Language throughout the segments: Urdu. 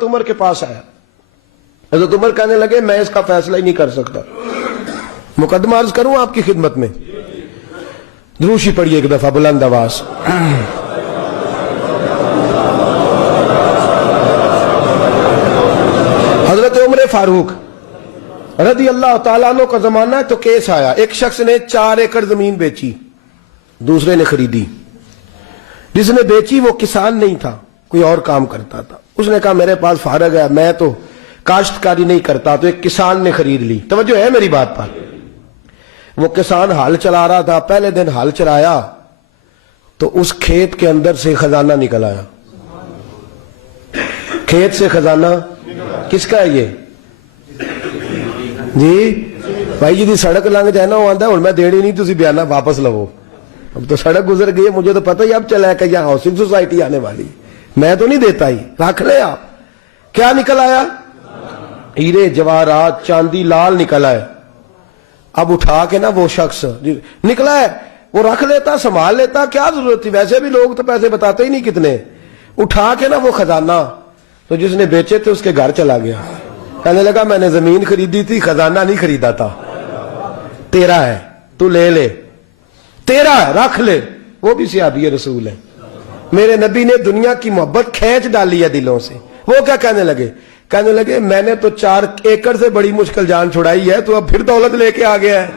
حضرت عمر کے پاس آیا. حضرت عمر کہنے لگے میں اس کا فیصلہ ہی نہیں کر سکتا. مقدمہ عرض کروں آپ کی خدمت میں؟ دروشی پڑھیے ایک دفعہ بلند آواز. حضرت عمر فاروق رضی اللہ تعالیٰ عنہ کا زمانہ ہے تو کیس آیا. ایک شخص نے 4 ایکڑ زمین بیچی, دوسرے نے خریدی. جس نے بیچی وہ کسان نہیں تھا, کوئی اور کام کرتا تھا. اس نے کہا میرے پاس فارغ ہے, میں تو کاشتکاری نہیں کرتا, تو ایک کسان نے خرید لی. توجہ ہے میری بات پر؟ وہ کسان ہل چلا رہا تھا, پہلے دن ہل چلایا تو اس کھیت کے اندر سے خزانہ نکل آیا. کھیت سے خزانہ کس کا ہے یہ جی؟ بھائی جی سڑک لنگ جائے نا وہ آتا ہے ہوں میں دیڑی نہیں, تسی بیانہ واپس لو. اب تو سڑک گزر گئی ہے, مجھے تو پتہ ہی اب چلا ہے کہ یہاں ہاؤسنگ سوسائٹی آنے والی, میں تو نہیں دیتا ہی, رکھ لیں آپ. کیا نکل آیا؟ ہیرے جواہرات چاندی لال نکل آئے. اب اٹھا کے نا وہ شخص نکلا ہے وہ رکھ لیتا, سنبھال لیتا, کیا ضرورت تھی؟ ویسے بھی لوگ تو پیسے بتاتے ہی نہیں کتنے. اٹھا کے نا وہ خزانہ تو جس نے بیچے تھے اس کے گھر چلا گیا. کہنے لگا میں نے زمین خریدی تھی, خزانہ نہیں خریدا تھا, تیرا ہے, تو لے لے, تیرا ہے, رکھ لے. وہ بھی صحابی رسول ہے. میرے نبی نے دنیا کی محبت کھینچ ڈالی ہے دلوں سے. وہ کیا کہنے لگے؟ کہنے لگے میں نے تو 4 ایکڑ سے بڑی مشکل جان چھڑائی ہے, تو اب پھر دولت لے کے آ گیا ہے.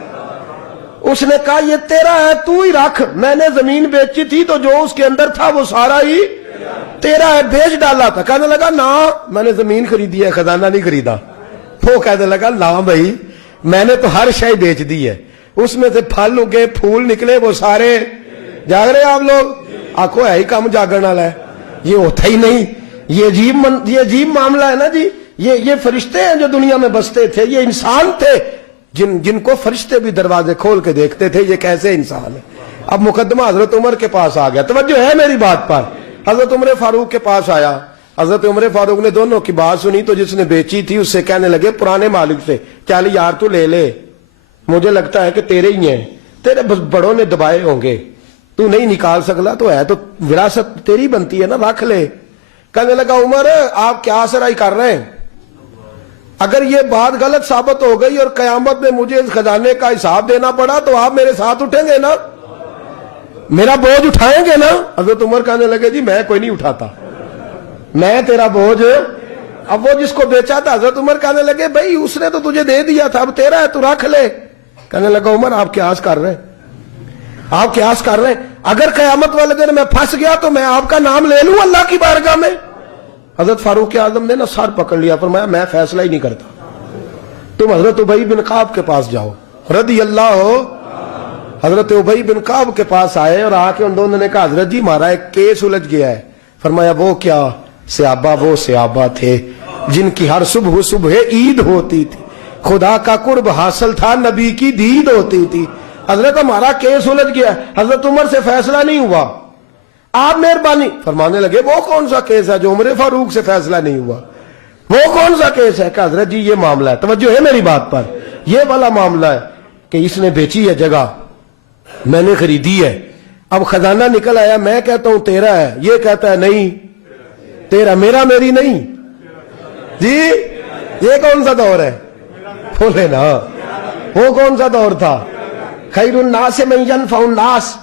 اس نے کہا یہ تیرا ہے, تو ہی رکھ, میں نے زمین بیچی تھی تو جو اس کے اندر تھا وہ سارا ہی تیرا ہے, بیچ ڈالا تھا. کہنے لگا نا میں نے زمین خریدی ہے, خزانہ نہیں خریدا. وہ کہنے لگا نا بھائی میں نے تو ہر شے بیچ دی ہے, اس میں سے پھل اگے پھول نکلے وہ سارے. جاگ رہے آپ لوگ؟ آنکھوں ہے ہی کم جاگن والا ہے, یہ ہوتا ہی نہیں. یہ عجیب معاملہ ہے نا جی. یہ فرشتے ہیں جو دنیا میں بستے تھے, یہ انسان تھے جن کو فرشتے بھی دروازے کھول کے دیکھتے تھے یہ کیسے انسان ہے. اب مقدمہ حضرت عمر کے پاس آ گیا. توجہ ہے میری بات پر؟ حضرت عمر فاروق کے پاس آیا. حضرت عمر فاروق نے دونوں کی بات سنی تو جس نے بیچی تھی اس سے کہنے لگے پرانے مالک سے, چل یار تو لے لے, مجھے لگتا ہے کہ تیرے ہی ہیں, تیرے بڑوں نے دبائے ہوں گے, تو نہیں نکال سکتا, تو ہے تو وراثت تیری بنتی ہے نا, رکھ لے. کہنے لگا عمر آپ کیا سرائی کر رہے ہیں؟ اگر یہ بات غلط ثابت ہو گئی اور قیامت میں مجھے اس خزانے کا حساب دینا پڑا تو آپ میرے ساتھ اٹھیں گے نا, میرا بوجھ اٹھائیں گے نا؟ حضرت عمر کہنے لگے جی میں کوئی نہیں اٹھاتا, میں تیرا بوجھ. اب وہ جس کو بیچا تھا حضرت عمر کہنے لگے بھائی اس نے تو تجھے دے دیا تھا, اب تیرا ہے تو رکھ لے. کہنے لگا عمر آپ قیاس کر رہے ہیں, آپ قیاس کر رہے ہیں, اگر قیامت والے دن میں پھنس گیا تو میں آپ کا نام لے لوں اللہ کی بارگاہ میں؟ حضرت فاروق اعظم نے نا سر پکڑ لیا, فرمایا میں فیصلہ ہی نہیں کرتا, تم حضرت ابی بن کعب کے پاس جاؤ رضی اللہ ہو. حضرت ابی بن کعب کے پاس آئے اور آ کے ان دونوں نے کہا حضرت جی ہمارا ایک کیس الجھ گیا ہے. فرمایا وہ کیا؟ صحابہ وہ صحابہ تھے جن کی ہر صبح عید ہوتی تھی, خدا کا قرب حاصل تھا, نبی کی دید ہوتی تھی. حضرت ہمارا کیس الجھ گیا, حضرت عمر سے فیصلہ نہیں ہوا, آپ مہربانی. فرمانے لگے وہ کون سا کیس ہے جو عمر فاروق سے فیصلہ نہیں ہوا؟ وہ کون سا کیس ہے؟ کہ حضرت جی یہ معاملہ ہے. توجہ ہے میری بات پر؟ یہ والا معاملہ ہے کہ اس نے بیچی ہے جگہ, میں نے خریدی ہے, اب خزانہ نکل آیا, میں کہتا ہوں تیرا ہے, یہ کہتا ہے نہیں تیرا, میرا میری نہیں. جی یہ کون سا دور ہے؟ بولے نا, وہ کون سا دور تھا؟ خیر الناس من ینفع الناس,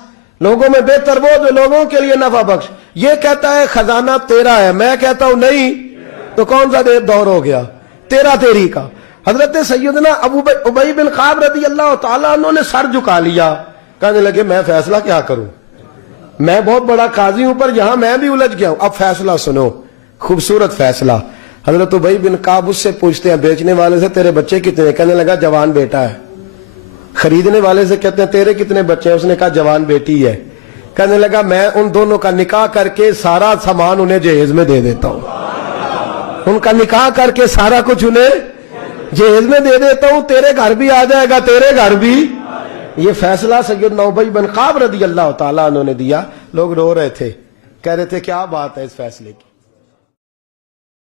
لوگوں میں بہتر وہ جو لوگوں کے لیے نفع بخش. یہ کہتا ہے خزانہ تیرا ہے, میں کہتا ہوں نہیں, تو کون سا دور ہو گیا؟ تیرا تیری کا. حضرت سیدنا ابی بن کعب رضی اللہ تعالیٰ عنہ نے سر جھکا لیا, کہنے لگے میں فیصلہ کیا کروں, میں بہت بڑا قاضی ہوں پر یہاں میں بھی الجھ گیا ہوں. اب فیصلہ سنو, خوبصورت فیصلہ. حضرت ابی بن کعب اس سے پوچھتے ہیں بیچنے والے سے تیرے بچے کتنے؟ کہنے لگا جوان بیٹا ہے. خریدنے والے سے کہتے ہیں تیرے کتنے بچے ہیں؟ اس نے کہا جوان بیٹی ہے. کہنے لگا میں ان دونوں کا نکاح کر کے سارا سامان انہیں جہیز میں دے دیتا ہوں, ان کا نکاح کر کے سارا کچھ انہیں جہیز میں دے دیتا ہوں, تیرے گھر بھی آ جائے گا, تیرے گھر بھی. یہ فیصلہ سیدنا ابی بن کعب رضی اللہ تعالیٰ عنہ نے دیا. لوگ رو رہے تھے, کہہ رہے تھے کیا بات ہے اس فیصلے کی.